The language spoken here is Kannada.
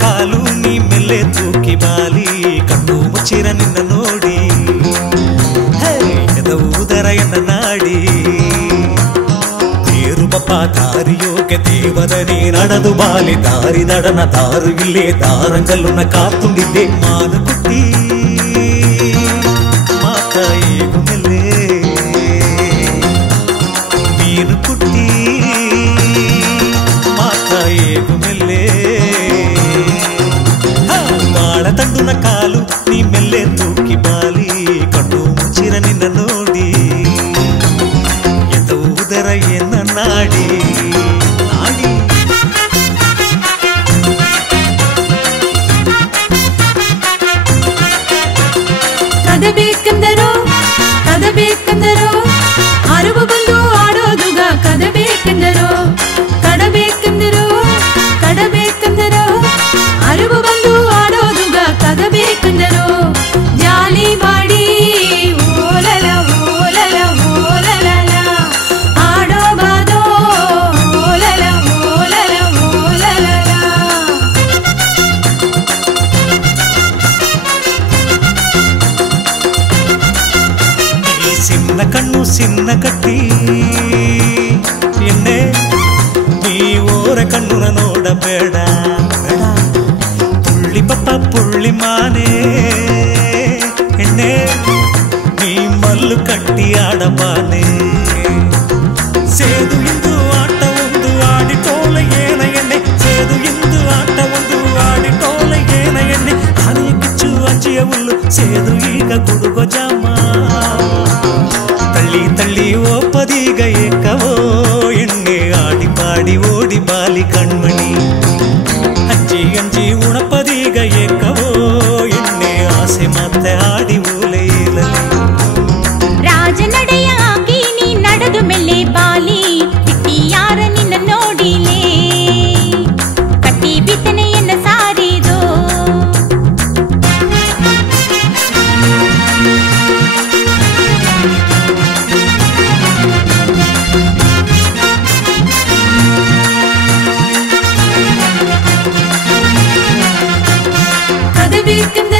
ಕಾಲು ನೀ ಮೇಲೆ ತೂಕಿ ಬಾಲಿ ಕಣ್ಣು ಮುಚ್ಚಿರ ನಿನ್ನ ನೋಡಿ ಉದರ ಎನ್ನ ನಾಡಿ ತೇರು ಬಪ್ಪ ದಾರಿಯೋಗೆ ದೇವದ ನೀ ನಡೆದು ಬಾಲಿ ದಾರಿ ದಡನ ದಾರು ಇಲ್ಲೇ ದಾರಂಗಲ್ಲುನ ಕಾತುಂಡಿದ್ದೆ ಮಾನು ಕುಟ್ಟಿ ಮಾತ ಏಗು ಮೇಲೆ ಮೀನು ಕುಟ್ಟಿ ಮಾತ ಏಗು ಮೇಲೆ ತಂಡುನ ಕಾಲು ನೀ ಮೆಲ್ಲೆ ತೂಕಿ ಬಾಲಿ ಕಣ್ಣು ಮುಚ್ಚಿರ ನಿನ್ನ ನೋಡಿ ಉದರ ಎನ್ನ ನಾಡಿ ನಾಡಿ ಕದಬೇಕೆಂದರೋ ಕದಬೇಕೆಂದರೋ ಅರಿವು ಬಂದು ಆಡೋದುಗ ಕದಬೇಕೆಂದರೋ ಕಡಬೇಕೆಂದರೋ ಕಡಬೇಕೆಂದರೋ ಅರಿವು ಬಂದು ಆಡೋದುಗ ಕದಬೇಕೆಂದರೋ ಜಾಲಿ ಮಾಡಿ ಓಲಲ ಓಲಲ ಓಲಲ ಆಡೋ ಬಾದೋ ಓಲಲ ಓಲಲ ಓಲಲ ಈ ಸಿನ್ನ ಕಣ್ಣು ಸಿನ್ನ ಕಟ್ಟಿ ಎಣ್ಣೆ ನೀ ಓರ ಕಣ್ಣುನ ನೋಡಬೇಡ ಪುಳ್ಳಿ ಪಪ್ಪ ಪುಳ್ಳಿ ಮಾನೆ ಎಣ್ಣೆ ನೀ ಮಲ್ಲು ಕಟ್ಟಿ ಆಡಬಾನೆ ಸೇದು ಇಂದು ಆಟ ಒಂದು ಆಡಿ ಟೋಲ ಏನ ಎಣ್ಣೆ ಸೇದು ಇಂದು ಆಟ ಒಂದು ಆಡಿ ಟೋಲ ಏನ ಎಣ್ಣೆ ಹನಿಯ ಕಿಚ್ಚು ಅಜ್ಜಿಯ ಹುಲ್ಲು ಸೇದು ಈಗ ಗುಡುಗೊ ಜಾಮ ತಳ್ಳಿ ತಳ್ಳಿ ಒಪ್ಪದೀಗ ಏಕವೋ ಎಣ್ಣೆ ಆಡಿ ಪಾಡಿ ಓಡಿ ಬಾಲಿ ಕಣ್ಮಣಿ ಅಂಜಿ ಅಂಜಿ ಉಣಪದೀಗ ಏಕವೋ ಎಣ್ಣೆ ಆಸೆ ಮತ್ತೆ ಆಡಿ ಓಲೇಲಲಿ ರಾಜನಡೆಯ ಆಗಿ ನೀ ನಡೆದು ಮೆಲ್ಲೆ ಬಾಲಿ ಬಿಟ್ಟಿ ಯಾರ ನಿನ್ನ ನೋಡಿಲೇ ಕಟ್ಟಿ ಬಿತ್ತನೆಯನ್ನ ಸಾರಿದೋ ಕದಬೇಕೆಂದ